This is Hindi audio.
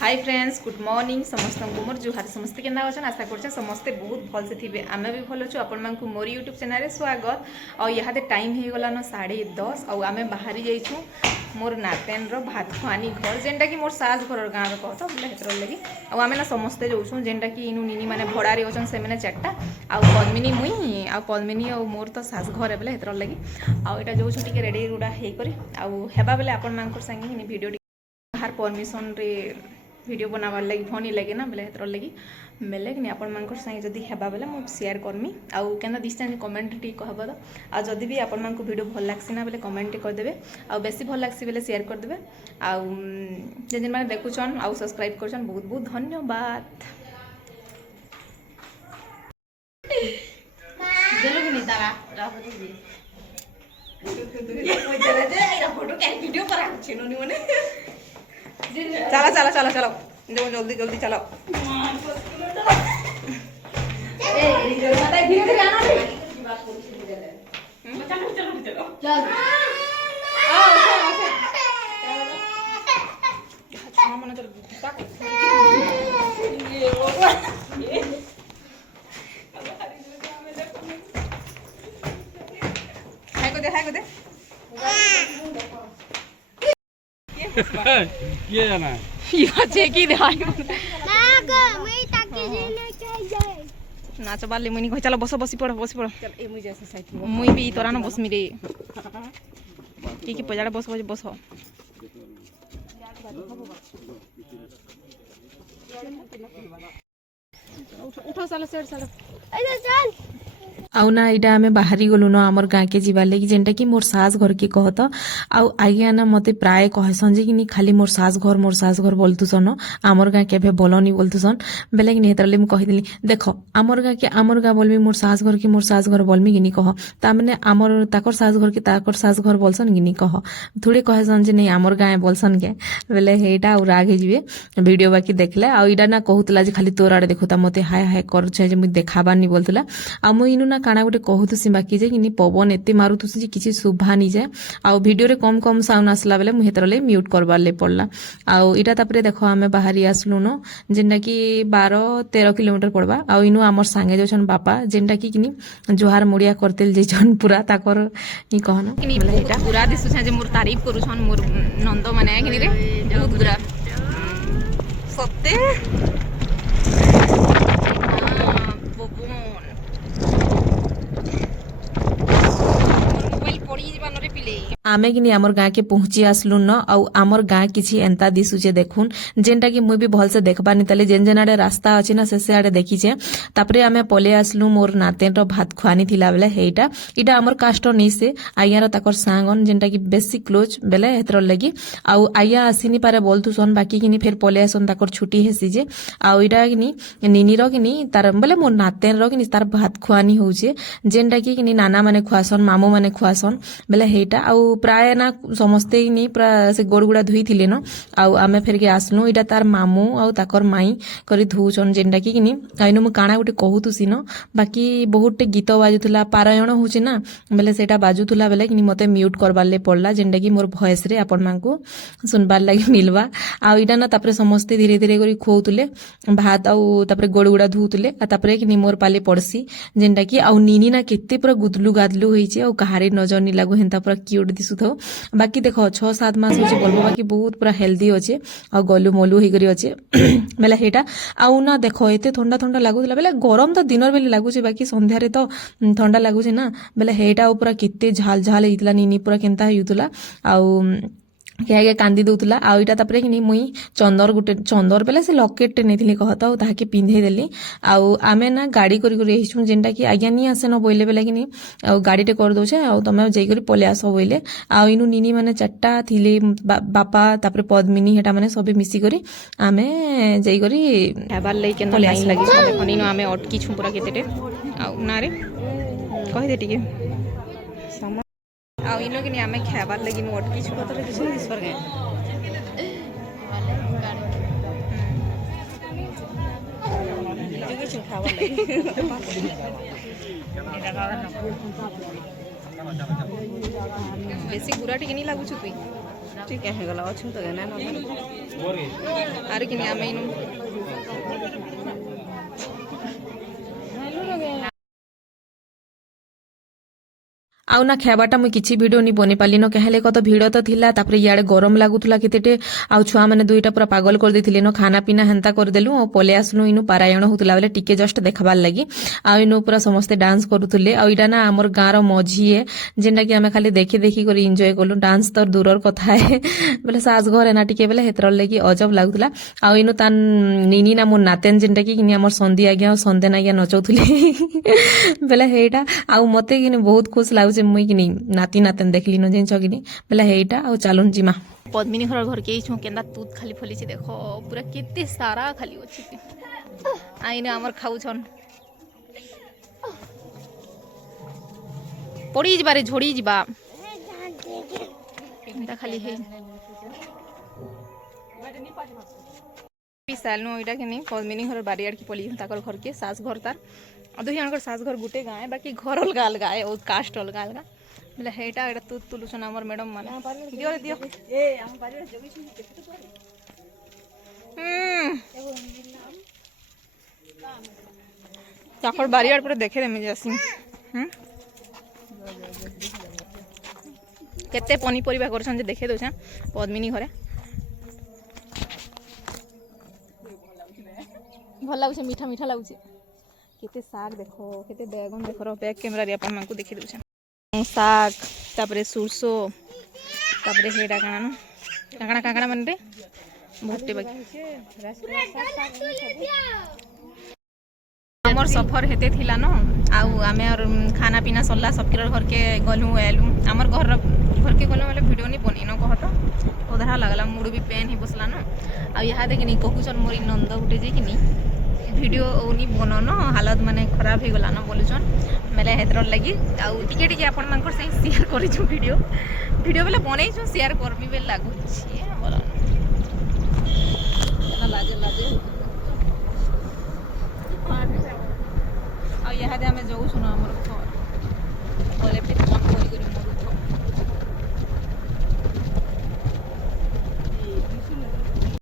हाय फ्रेंड्स गुड मॉर्निंग समस्त को मोर जुहार समस्ते केना अच्छा आशा कर समस्ते बहुत भल से थे आम भी भल अच्छु आपण मानक मोर यूट्यूब चैनल रे स्वागत और यहाँ टाइम हो गलान 10:30 और आम बाहरी जाइछू मोर नातेन भात खुआनी घर जेनटा कि मोर सास घर गाँव कह तो बोले हेतर लगी आम ना समस्ते जाऊँ जेनटा कि इनु निनी मैंने भड़ारे अच्छे से मैंने 4टा आ पद्मिनी मुई आ पद्मिनी और मोर तो सास घर बोले हेतर लगी आटा जाऊँ टे रेडी रुड़ा होकर आवा बेले आपण मान संगे भिडियो बाहर परमिशन रे वीडियो बनावार लगी भल नहीं लगे ना बेले हेतर लगी बेले कि आपण मान संगे जदि हेबा बेले मुझे शेयर करमी आउ केना दिस कमेंट टी कहब तो आ जदि भी आपण मान वीडियो भल लागसी ना बेले कमेंट करदेवे आ बेसी भल लागसी बेले शेयर करदेवे आउ जेन मैंने देखुछन आउ सब्सक्राइब करछन बहुत बहुत धन्यवाद। देलो कि नहीं तारा राहत जी कोई चले दे एरा फोटो के वीडियो पर आछे नोनी मने चलो चलो चलो चलो जो जल्दी जल्दी चलो धीरे धीरे आना चलो चलो चलो चल मन चल हाय को दे ये जाना या चेकी दे हाय ना ग मैं ताके जेने चाहिए नाच बाले मुनी कह चलो बस बसी पड़ चल ए मुई जैसे साइड मुई भी तोरा ना बसमी रे की पजाड़ा बस बस उठो चलो सेट चलो ऐसे चल आउ ना इटा आमे बाहरी गलु न आमर गाँ के जीवार लगी जेनटा कि मोर सास घर के कहत आउ आज्ञा ना मते प्राय कहसन जे कि खाली मोर सास घर बोलतुसन आमर गाँ केभे बोलनी बोलतुसन बेले कि हेतरले मु कहिदिली देखो आमर गाँ बोलमी मोर सास घर बोलमी कि कह ता माने आमर ताकर सास घर के ताकर सास घर बोलसन कि कह थोड़े कहसन जे नहीं आमर गाँ बोलसन के बेले हेटा आउ राग हेजिबे वीडियो बाकी देखले आउ इडा ना कहतला जे खाली तोर आड़े देखुता मते हाय हाय करछे जे मु देखाबानी बोलतला आ मु इनु ना काना गोटे कहतुसी बाकी जे कि पवन एते मारुतुसी जे किछि शुभा नि जाए आउ वीडियो रे कम कम साउंड आसला बेले मु हेतरले म्यूट करबार ले पड़ला आउ इटा तापरे देखो आमे बाहरी आसलु न जेनटा कि 12-13 किलोमीटर पड़बा आउ इनु हमर संगे जोछन बापा जेनटा कि जोहार मुड़िया करतेल जेछन पूरा ताकर नि कहन बहुत पूरा दिसु जे मोर तारीफ करूछन मोर नंद माने कि रे बहुत पूरा सत्ते आमे कि आमर गाँ के पहुंची आसलु न आउ आमर गाँ किछि एंता दिसुचे देखुन जेनटा कि मुई भी भल से देखबा नि तले जेन आड़े रास्ता अछि ना से आड़े देखिचे तापरे आमे पले आसलु मोर नातेन रो भात खुआनी थिला बेले हेटा इटा आमर कास्ट नि से आइया रो ताकर सांगन जेनटा कि बेसी क्लोज बेले हेतर लगी आउ आइया आसीनी पारे बोलतुसन बाकी कि फिर पले आसन ताकर छुट्टी हेसी जे आउ इटा कि निनी रो कि तार बेले मोर नातेन रो कि तार भात खुआनी होउचे जेनटा कि नाना माने खुआसन मामू माने खुआसन बेले हेटा आउ प्राय ना समस्ते ही नहीं पूरा से गोड़ गुड़ा धुई थिले न आउ आमे फेर के आसलु इटा तार मामू आउ ताकर माई करी धुउछन जेनटा कि आइनु मु काना गुटे कहतुसी न बाकी बहुत गीत बाजुथुला पारायण होचे ना बेले सेटा बाजुथुला बेले कि मते म्यूट करबार ले पड़ला जेनटा कि मोर वॉइस रे आपण मानकु सुनबार लागि मिलबा आउ इटा ना तापरे समस्ते धीरे धीरे करी खोउतुले भात आउ तापरे गोड़ गुड़ा धुउतुले आ तापरे कि मोर पाले पड़सी जेनटा कि आउ निनी ना केते पूरा गुदलु गादलु होइचे आउ कहारे नजर नि लागु हेंता पूरा क्यूट दिसुथो बाकी देखो 6-7 मास होचे बोलबो बाकी बहुत पूरा हेल्दी होचे आ गलु मोलु हेगरी होचे बेला हेटा आउ ना देखो एते ठंडा ठंडा लागुला बेला गरम तो दिनर बेले लागुचे बाकी संध्या रे तो ठंडा लागुचे ना बेला हेटा पूरा केते झाल झाल हितला निनी पूरा केनता हिउतला आउ क्या कांदी दउतला आउ इटा तापरे कि मुई चंदर बेले से लॉकेट टे नेथिली कहत आउ ताके पिंधे देली आउ आमे ना गाड़ी करी करी हिचु जेनटा कि आज्ञा नि आसे न बोइले बेले कि आउ गाड़ी टे कर दोछे आउ तमे जई करी पले आसो बोइले आउ इनु निनी माने 4टा थिले बापा तापरे पद्मिनी हेटा माने सबे मिसी करी आमे जई करी हेबार लई केन लाइन लागि देखनि न आमे अटकी छु पूरा केतेटे आउ ना रे कहि दे टिके आउ इनो कि आमे खाबार लागि न अटकी छु कतरे किछ दिसपर गए जो खाबार लागि बेसी गुरा टिके नहीं लागुछु तुई ଟିକେ ହେଇଗଲା ଅଛୁ ତ ନା ଆରୁ କିନି ଆମେ ଇନୁ ଆଉ ନା ଖାଇବାଟା ମୁଇଁ କିଛି ଭିଡ଼ିଓ ନି ବନେଇ ପାରିଲି ନ କାହେଲେ କତ ଭିଡ଼ ତ ଥିଲା ତାପରେ ଇଆଡ଼େ ଗରମ ଲାଗୁଥିଲା କେତେଟେ ଆଉ ଛୁଆମାନେ ଦୁଇଟା ପୁରା ପାଗଲ କରିଦେଇଥିଲେ ନ ଖାନା ପିନା ହେନ୍ତା କରିଦେଲୁ ଆଉ ପଳେଇ ଆସିଲୁ ଇନୁ ପାରାୟଣ ହଉଥିଲା ବେଲେ ଟିକେ ଜଷ୍ଟ ଦେଖବାର ଲାଗି ଆଉ ଇନୁ ପୁରା ସମସ୍ତେ ଡାନ୍ସ କରୁଥିଲେ ଆଉ ଇଟା ନା ଆମର ଗାଁର ମଝିଏ ଯେନ୍ଟା କି ଆମେ ଖାଲି ଦେଖି ଦେଖି କରି ଏନ୍ଜୟ କଲୁ ଡାନ୍ସ ତ ଦୂରର କଥା ବେଲେ ଶାଶ ଘର ଏନା ଟିକେ ବେଲେ ହେତର ଲାଗି ଅଜବ ଲାଗୁଥିଲା ଆଉ ଇନୁ ତାନ ନିନି ନା ମୋର ନାତେନ ଯେନ୍ଟା କି କିନି ଆମର ସନ୍ଧି ଆଜ୍ଞା ଆଉ ସନ୍ଦେନ ଆଜ୍ଞା ନଚଉଥିଲେ ବେଲେ ହେଇଟା ଆଉ ମତେ କିନି ବହୁତ ଖୁସି ଲାଗୁଛି ମୁଇଁ କିନି ନାତି ନାତେନ ଦେଖିଲି ନ ଜିନିଷ କିନି ବେଲେ ହେଇଟା ଆଉ ଚାଲୁନ ଯିମା ପଦ୍ମିନୀ ଘର ଘରକେ ଆଇଛୁ କେନ୍ତା ତୁତ ଖାଲି ଫଲିଛି ଦେଖ ପୁରା କେତେ ସାରା ଖାଲି ଅଛି ଆଇନେ ଆମର ଖାଉଛନ୍ ପଡ଼ି ଯିବାରେ ଝଡ଼ି ଯିବା ଏନ୍ତା ଖାଲି ହେଇ ସାଲନୁ ଏଇଟା କି नहीं पद्मिनी घर बारियाड़ की पली ताकर घर के सास घर तार दुही जणकर सास घर गुटे गाए बाकी घर अलगा अलगा है और कास्ट अलगा अलगा बोले हेटा एटा तू तुलुसन हमर मैडम माने दियो रे दियो ए हम बारियाड़ जगी छु केते तो ताकर बारियाड़ पर देखे रे मिजासी केते पनी परिबा करछन जे देखे दोछन पद्मिनी घरे भल लगुच मीठा मीठा लगुच केते साग देखो केते बैगन देखो बैक कैमरा रे अपन मानकु देखि दउछ साग तापरे सुरसो तापरे हेडा काना काकड़ा काकड़ा मन रे भोटे बाकी हमर सफर हेते थिला न आउ आमे और खाना पीना सल्ला सबके घर के गलु आलु हमर घर के गलु वाले वीडियो नि बनी न कहत उधरा लगला मुड़ भी पेन ही बसला न आ यहाँ देखिनी कहूचन मोरी नंद गुटे जे किनी वीडियो ओनी बनन हालत माने खराब हो गला न बोलुचन मेले हेतर लगी आउ टिके टिके अपन मानकर से शेयर करिछु वीडियो बेले बनै छु शेयर करबी बेले लागु छी बोलन